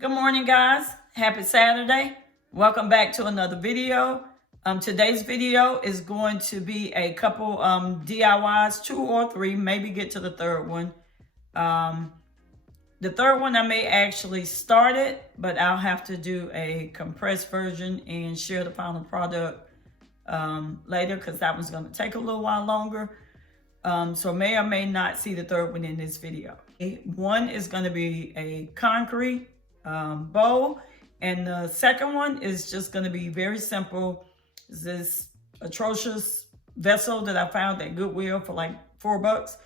Good morning, guys. Happy Saturday. Welcome back to another video. Today's video is going to be a couple DIYs, 2 or 3, maybe get to the third one. The third one I may actually start it, but I'll have to do a compressed version and share the final product later because that one's going to take a little while longer. So may or may not see the third one in this video. One is going to be a concrete bowl, and the second one is just going to be very simple. It's this atrocious vessel that I found at Goodwill for like $4,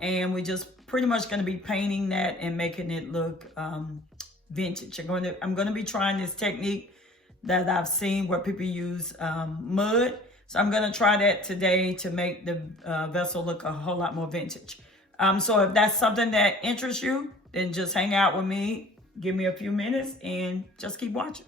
and we just pretty much going to be painting that and making it look vintage. I'm going to be trying this technique that I've seen where people use mud. So I'm going to try that today to make the vessel look a whole lot more vintage. So if that's something that interests you, then just hang out with me. Give me a few minutes and just keep watching.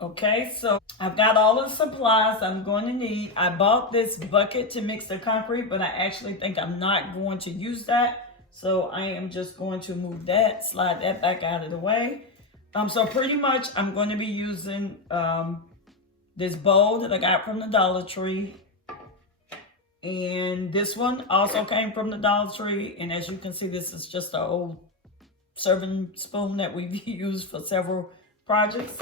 Okay, so I've got all the supplies I'm going to need. I bought this bucket to mix the concrete, but I actually think I'm not going to use that. So I am just going to move that, slide that back out of the way. So pretty much I'm going to be using this bowl that I got from the Dollar Tree. And this one also came from the Dollar Tree. And as you can see, this is just an old serving spoon that we've used for several projects.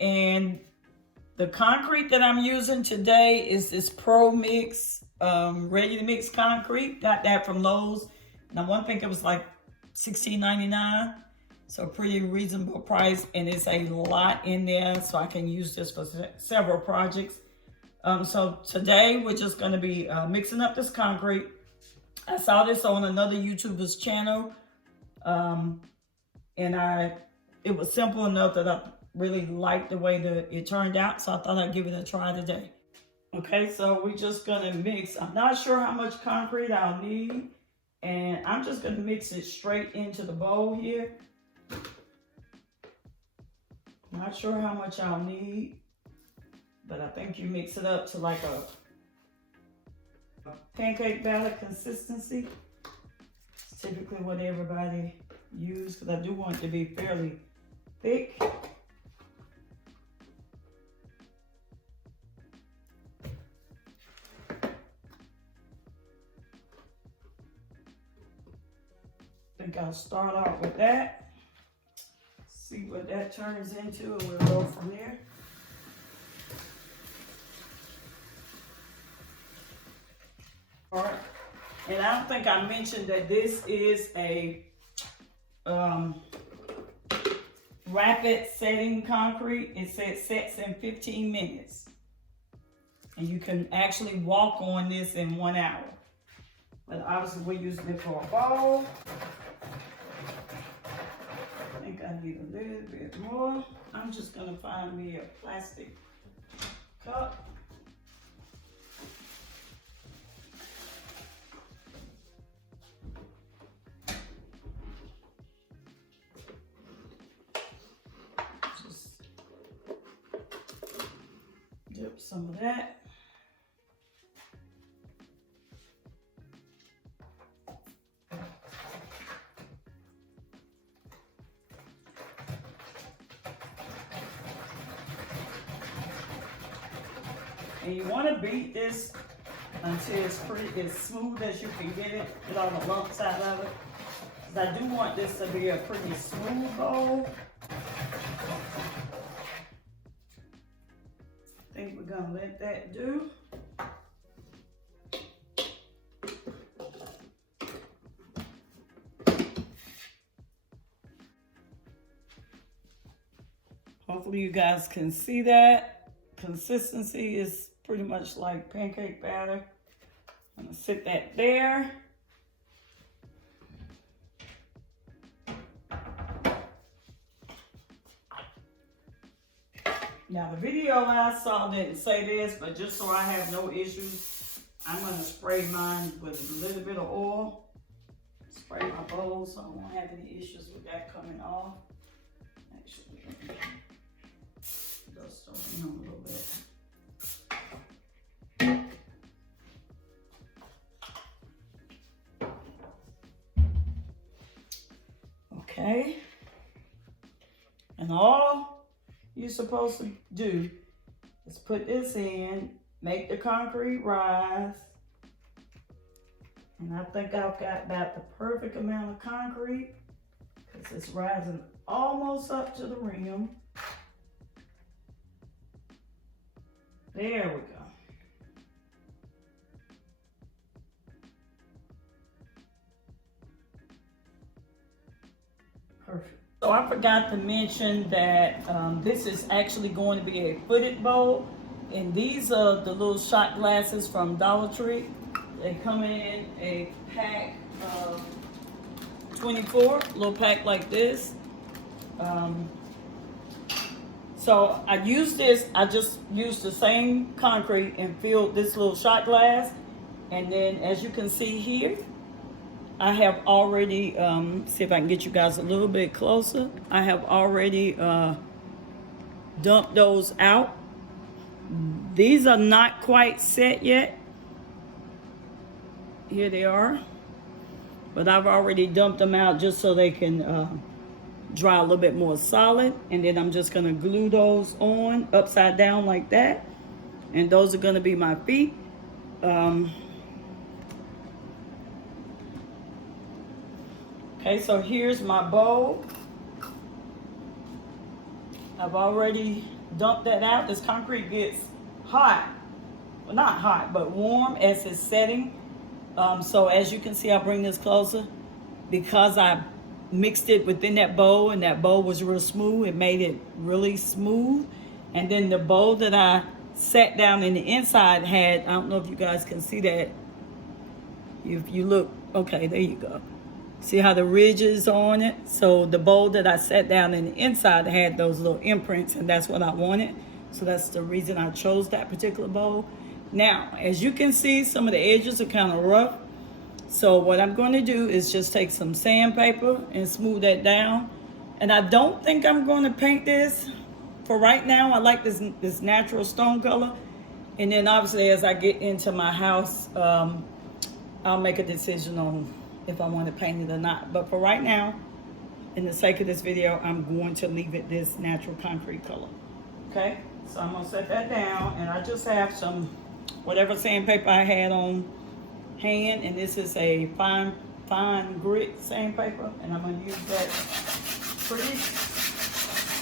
And the concrete that I'm using today is this Pro Mix ready to mix concrete. Got that from Lowe's. And I think it was like $16.99. So pretty reasonable price, and it's a lot in there, so I can use this for several projects. So today we're just going to be mixing up this concrete. I saw this on another YouTuber's channel, and it was simple enough that I really liked the way that it turned out, so I thought I'd give it a try today. Okay, so we're just going to mix. I'm not sure how much concrete I'll need, and I'm just going to mix it straight into the bowl here. Not sure how much I'll need, but I think you mix it up to like a pancake batter consistency. It's typically what everybody uses because I do want it to be fairly thick. I think I'll start off with that. See what that turns into, and we'll go from there. All right, and I don't think I mentioned that this is a rapid setting concrete. It says sets in 15 minutes. And you can actually walk on this in 1 hour. But obviously we're using it for a bowl. I think I need a little bit more. I'm just going to find me a plastic cup. Just dip some of that. And you want to beat this until it's as smooth as you can get it. Get all the lumps out of it. Because I do want this to be a pretty smooth bowl. I think we're going to let that do. Hopefully you guys can see that. Consistency is pretty much like pancake batter. I'm going to sit that there. Now the video I saw didn't say this, but just so I have no issues, I'm going to spray mine with a little bit of oil. Spray my bowl so I won't have any issues with that coming off. Actually, dust on a little bit. Okay. And all you're supposed to do is put this in, make the concrete rise. And I think I've got about the perfect amount of concrete because it's rising almost up to the rim. There we go. Perfect. So I forgot to mention that this is actually going to be a footed bowl. And these are the little shot glasses from Dollar Tree. They come in a pack of 24, little pack like this. So I just used the same concrete and filled this little shot glass. And then as you can see here, I have already, see if I can get you guys a little bit closer. I have already dumped those out. These are not quite set yet. Here they are. But I've already dumped them out just so they can dry a little bit more solid. And then I'm just gonna glue those on upside down like that. And those are gonna be my feet. Okay, so here's my bowl. I've already dumped that out. This concrete gets hot. Well, not hot, but warm as it's setting. So as you can see, I'll bring this closer. Because I mixed it within that bowl and that bowl was real smooth, it made it really smooth. And then the bowl that I set down in the inside had, I don't know if you guys can see that. If you look, okay, there you go. See how the ridges on it? So the bowl that I set down in the inside had those little imprints, and that's what I wanted. So that's the reason I chose that particular bowl. Now, as you can see, some of the edges are kind of rough. So what I'm going to do is just take some sandpaper and smooth that down. And I don't think I'm going to paint this for right now. I like this natural stone color. And then obviously as I get into my house, I'll make a decision on if I want to paint it or not. But for right now, in the sake of this video, I'm going to leave it this natural concrete color. Okay, so I'm gonna set that down, and I just have some whatever sandpaper I had on hand, and this is a fine grit sandpaper, and I'm gonna use that pretty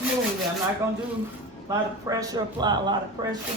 smoothly. I'm not gonna do a lot of pressure, apply a lot of pressure.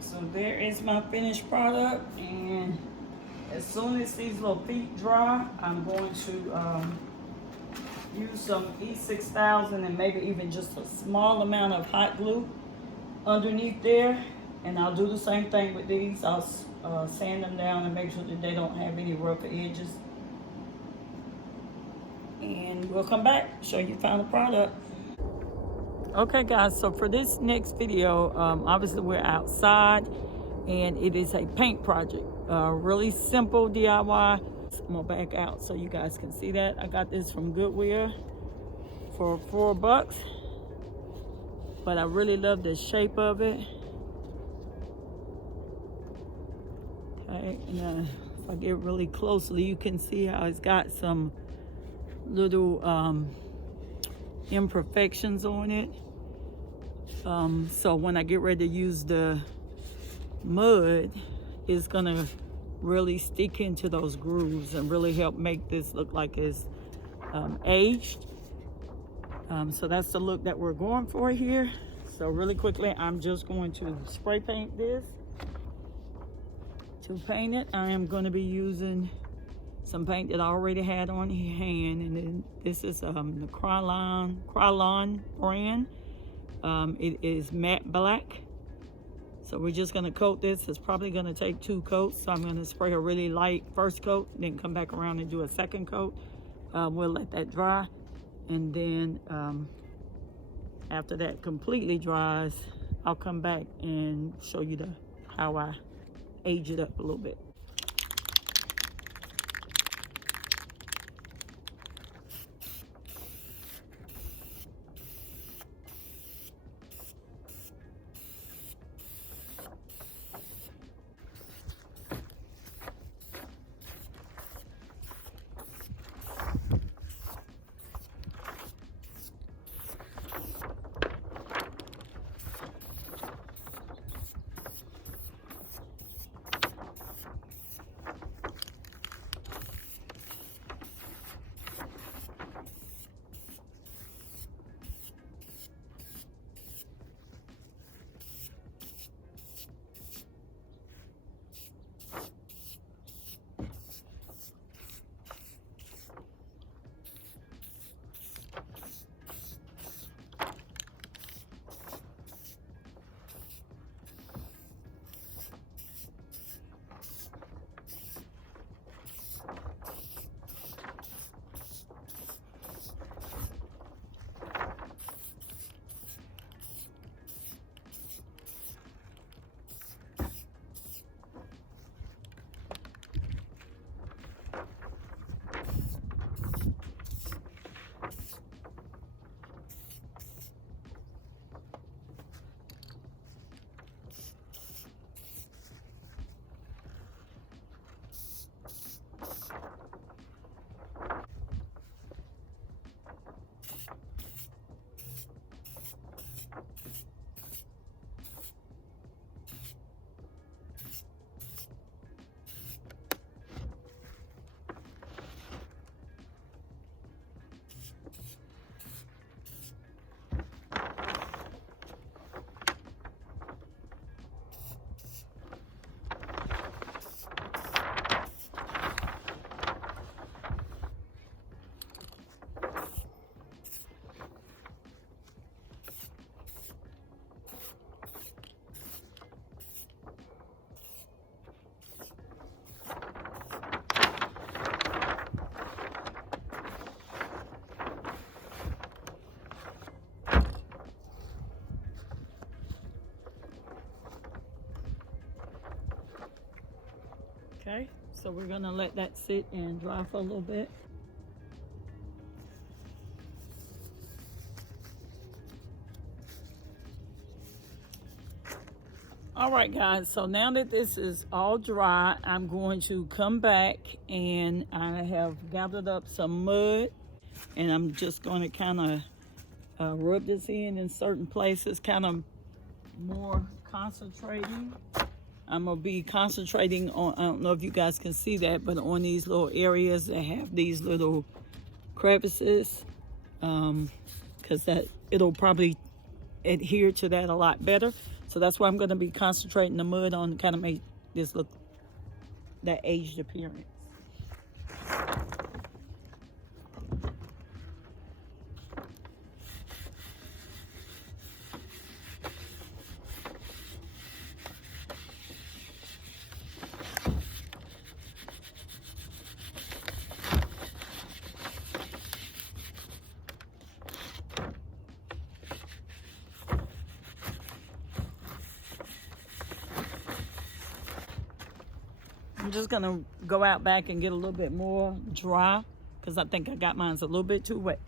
So there is my finished product, and as soon as these little feet dry, I'm going to use some E6000 and maybe even just a small amount of hot glue underneath there, and I'll do the same thing with these. I'll sand them down and make sure that they don't have any rough edges, and we'll come back, show you the final product. Okay guys, so for this next video, obviously we're outside and it is a paint project, really simple DIY. I'm gonna back out so you guys can see that. I got this from Goodwill for $4, but I really love the shape of it. Okay, and if I get really closely, you can see how it's got some little imperfections on it. So when I get ready to use the mud, it's gonna really stick into those grooves and really help make this look like it's aged. So that's the look that we're going for here. So really quickly, I'm just going to spray paint this. To paint it, I am going to be using some paint that I already had on hand, and then this is the Krylon brand, It is matte black. So we're just gonna coat this. It's probably gonna take 2 coats. So I'm gonna spray a really light first coat, then come back around and do a second coat. We'll let that dry. And then after that completely dries, I'll come back and show you how I age it up a little bit. Okay, so we're gonna let that sit and dry for a little bit. All right, guys, so now that this is all dry, I'm going to come back, and I have gathered up some mud, and I'm just going to kind of rub this in certain places, kind of more concentrating. I'm gonna be concentrating on, I don't know if you guys can see that, but on these little areas that have these little crevices, because it'll probably adhere to that a lot better. So that's why I'm gonna be concentrating the mud on to kind of make this look that aged appearance. I'm just gonna go out back and get a little bit more dry because I think I got mine a little bit too wet.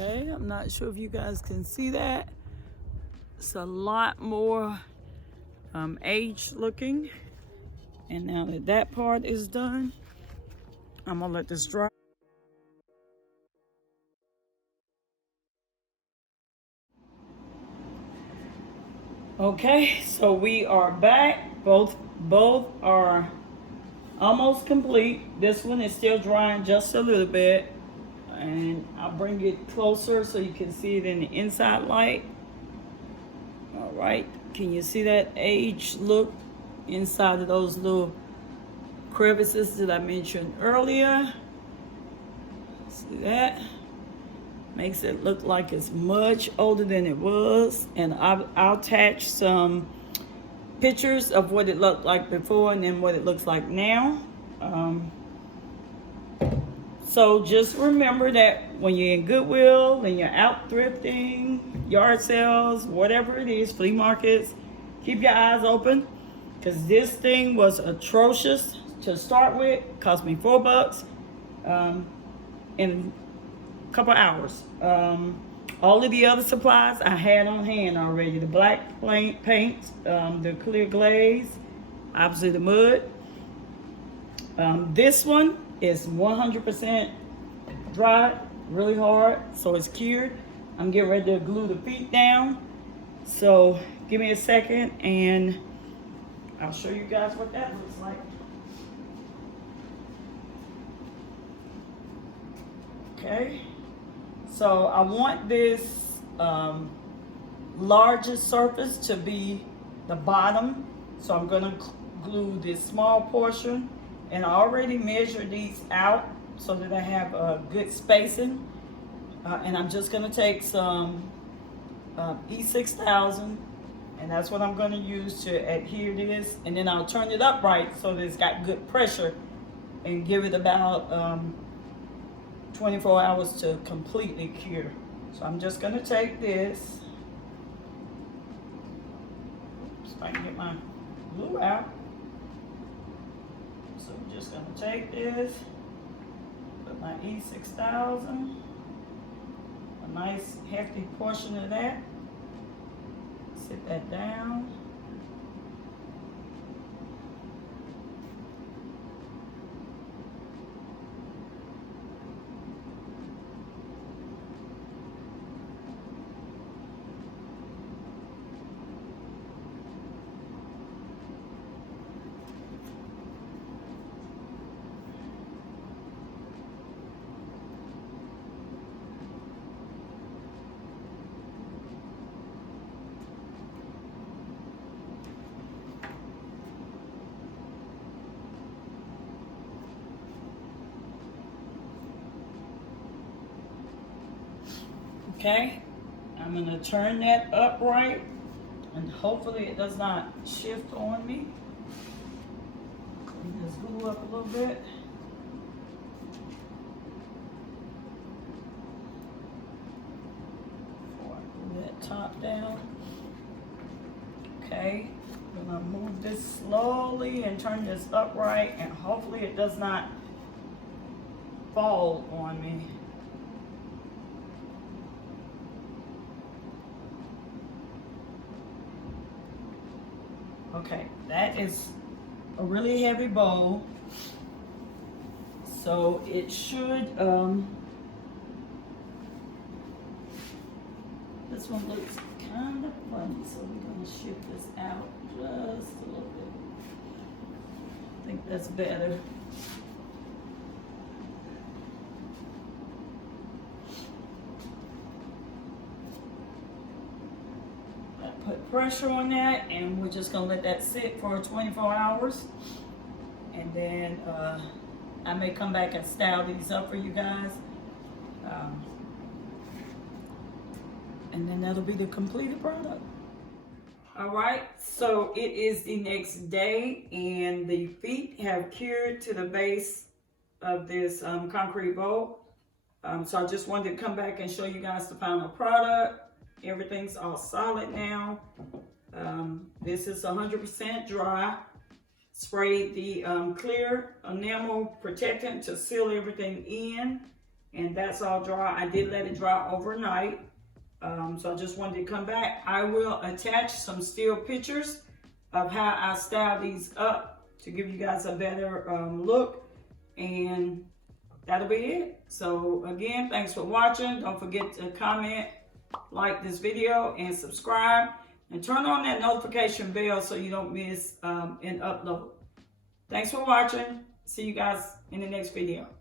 Okay, I'm not sure if you guys can see that. It's a lot more aged looking. And now that that part is done, I'm gonna let this dry. Okay, so we are back. Both are almost complete. This one is still drying just a little bit. And I'll bring it closer so you can see it in the inside light. All right, can you see that age look inside of those little crevices that I mentioned earlier? See that? Makes it look like it's much older than it was. And I'll attach some pictures of what it looked like before and then what it looks like now. So just remember that when you're in Goodwill and you're out thrifting, yard sales, whatever it is, flea markets, keep your eyes open, because this thing was atrocious to start with. Cost me $4 in a couple hours. All of the other supplies I had on hand already. The black paint, the clear glaze, obviously the mud. This one is 100% dry, really hard, so it's cured. I'm getting ready to glue the feet down. So give me a second and I'll show you guys what that looks like. Okay, so I want this largest surface to be the bottom. So I'm gonna glue this small portion, and I already measured these out so that I have a good spacing. And I'm just gonna take some E6000, and that's what I'm gonna use to adhere this. And then I'll turn it upright so that it's got good pressure and give it about 24 hours to completely cure. So I'm just gonna take this. Oops, if I can get my glue out. So I'm just gonna take this, put my E6000, a nice hefty portion of that, sit that down. Okay, I'm gonna turn that upright and hopefully it does not shift on me. Clean this glue up a little bit. Before I glue that top down. Okay, I'm gonna move this slowly and turn this upright, and hopefully it does not fall on me. Okay, that is a really heavy bowl, so it should, this one looks kind of funny, so we're gonna shift this out just a little bit. I think that's better. Put pressure on that, and we're just gonna let that sit for 24 hours, and then I may come back and style these up for you guys, and then that'll be the completed product. All right, so it is the next day, and the feet have cured to the base of this concrete bowl. So I just wanted to come back and show you guys the final product. Everything's all solid now. This is 100% dry. Sprayed the clear enamel protectant to seal everything in. and that's all dry. I did let it dry overnight. So I just wanted to come back. I will attach some still pictures of how I style these up to give you guys a better look, and that'll be it. So again, thanks for watching. Don't forget to comment, like this video, and subscribe, and turn on that notification bell so you don't miss an upload. Thanks for watching. See you guys in the next video.